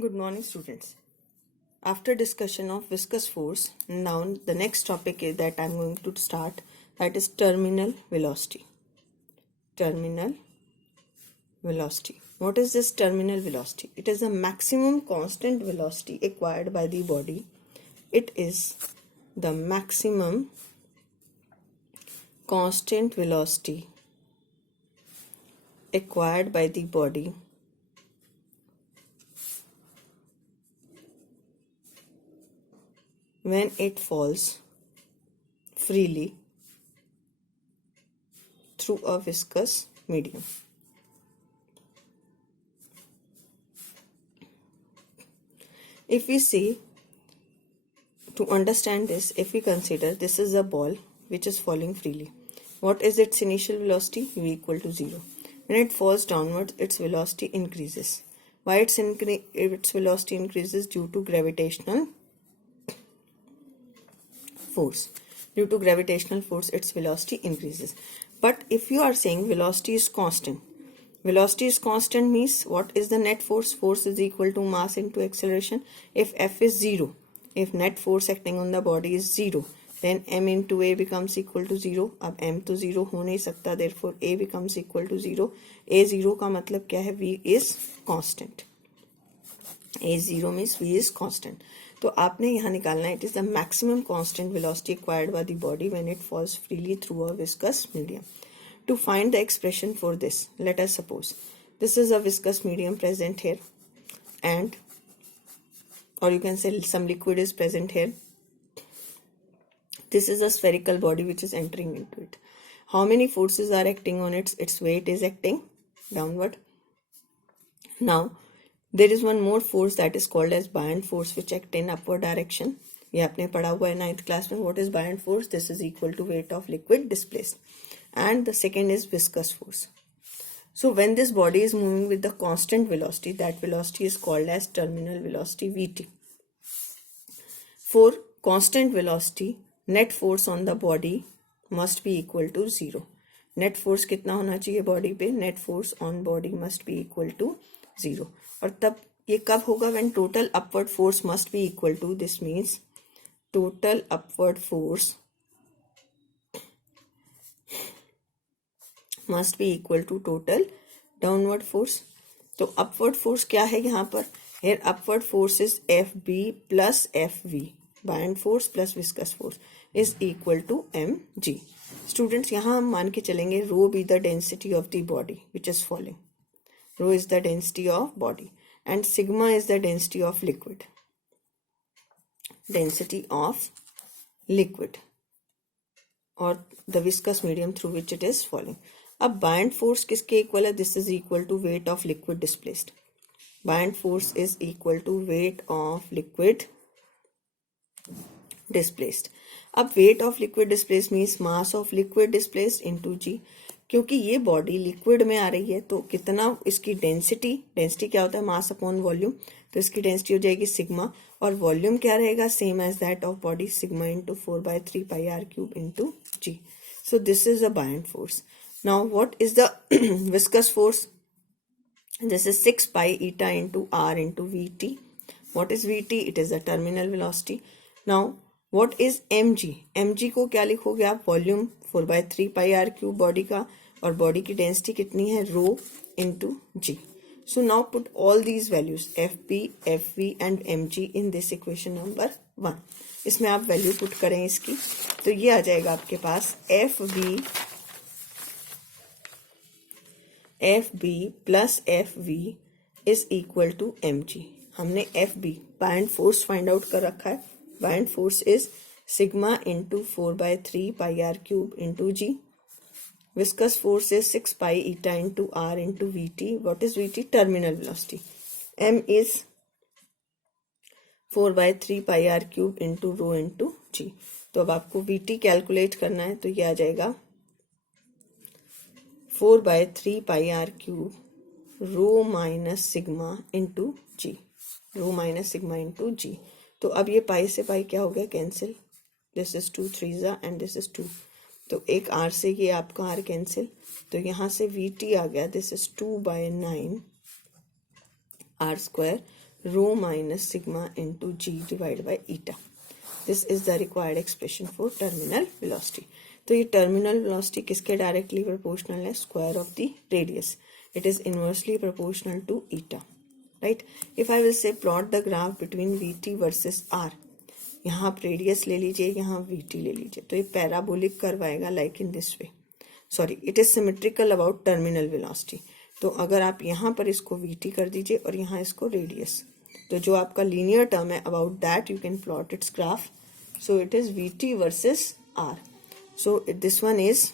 Good morning, students. After discussion of viscous force, now the next topic is that I'm going to start, that is terminal velocity. Terminal velocity. What is this terminal velocity? It is the maximum constant velocity acquired by the body. It is the maximum constant velocity acquired by the body when it falls freely through a viscous medium. If we see, to understand this, if we consider this is a ball which is falling freely, what is its initial velocity? U equal to 0. When it falls downwards, its velocity increases. Why its velocity increases? Due to gravitational force. Due to gravitational force, its velocity increases. But if you are saying velocity is constant means what is the net force? Force is equal to mass into acceleration. If F is 0, if net force acting on the body is 0, then m into a becomes equal to 0. अब m तो 0 हो नहीं सकता, therefore a becomes equal to 0. a 0 का मतलब क्या है? v is constant. a 0 means v is constant. तो आपने यहाँ निकालना है, it is the maximum constant velocity acquired by the body when it falls freely through a viscous medium. To find the expression for this, let us suppose this is a viscous medium present here, and or you can say some liquid is present here. This is a spherical body which is entering into it. How many forces are acting on it? Its weight is acting downward. Now there is one more force that is called as buoyant force which act in upward direction. ये आपने पढ़ा हुआ है 9th class में. What is buoyant force? This is equal to weight of liquid displaced. And the second is viscous force. So when this body is moving with the constant velocity, that velocity is called as terminal velocity Vt. For constant velocity, net force on the body must be equal to 0. Net force कितना होना चाहिए body पे? Net force on body must be equal to 0. और तब ये कब होगा? When total upward force must be equal to, this means total upward force must be equal to total downward force. तो upward force क्या है यहाँ पर? Here upward force is Fb plus Fv. Buoyant force plus viscous force is equal to mg. Students, यहाँ हम मान के चलेंगे rho be the density of the body which is falling. Rho is the density of body and sigma is the density of liquid. Density of liquid or the viscous medium through which it is falling. अब buoyant force किसके equal है? This is equal to weight of liquid displaced. Buoyant force is equal to weight of liquid displaced. अब weight of liquid displaced means mass of liquid displaced into g. क्योंकि ये body liquid में आ रही है तो कितना इसकी डेंसिटी क्या होता है? Mass upon volume. तो इसकी डेंसिटी हो जाएगी सिग्मा और वॉल्यूम क्या रहेगा? Same as that of body, sigma into 4/3 pi R cube into G. So this is a buoyant force. Now what is the viscous force? This is 6 pi eta into r into Vt. What is Vt? It is the terminal velocity. Now what is mg? mg को क्या लिखोगे आप? Volume 4/3 pi R cube body का, और body की density कितनी है? Rho into G. So now put all these values Fp, Fv and mg in this equation number 1. इसमें आप वैल्यू पुट करें इसकी, तो ये आ जाएगा आपके पास Fb plus Fv is equal to mg. हमने Fb buoyant force find out कर रखा है. buoyant force is sigma into 4/3 pi r cube into g. Viscous force is 6 pi eta into r into Vt. What is Vt? Terminal velocity. M is 4/3 pi r cube into rho into g. तो अब आपको Vt calculate करना है, तो ये आ जाएगा 4/3 pi r cube rho minus sigma into g. Rho minus sigma into g. तो अब ये पाई से पाई क्या हो गया? Cancel. This is 2 3 and this is 2. तो एक आर से ये आपका आर कैंसिल, तो यहाँ से Vt आ गया. This is 2/9 r square. rho minus sigma into g divided by eta. This is the required expression for terminal velocity. तो ये terminal velocity किसके directly proportional है? Square of the radius. It is inversely proportional to eta, right? If I will say plot the graph between vt versus r, यहाँ आप radius ले लीजिए, यहाँ vt ले लीजिए, तो ये पैराबोलिक कर्व आएगा like in this way. Sorry, it is symmetrical about terminal velocity. तो अगर आप यहाँ पर इसको vt कर दीजिए और यहाँ इसको रेडियस, तो जो आपका लीनियर टर्म है about that you can plot it's graph. So it is vt versus r. So this one is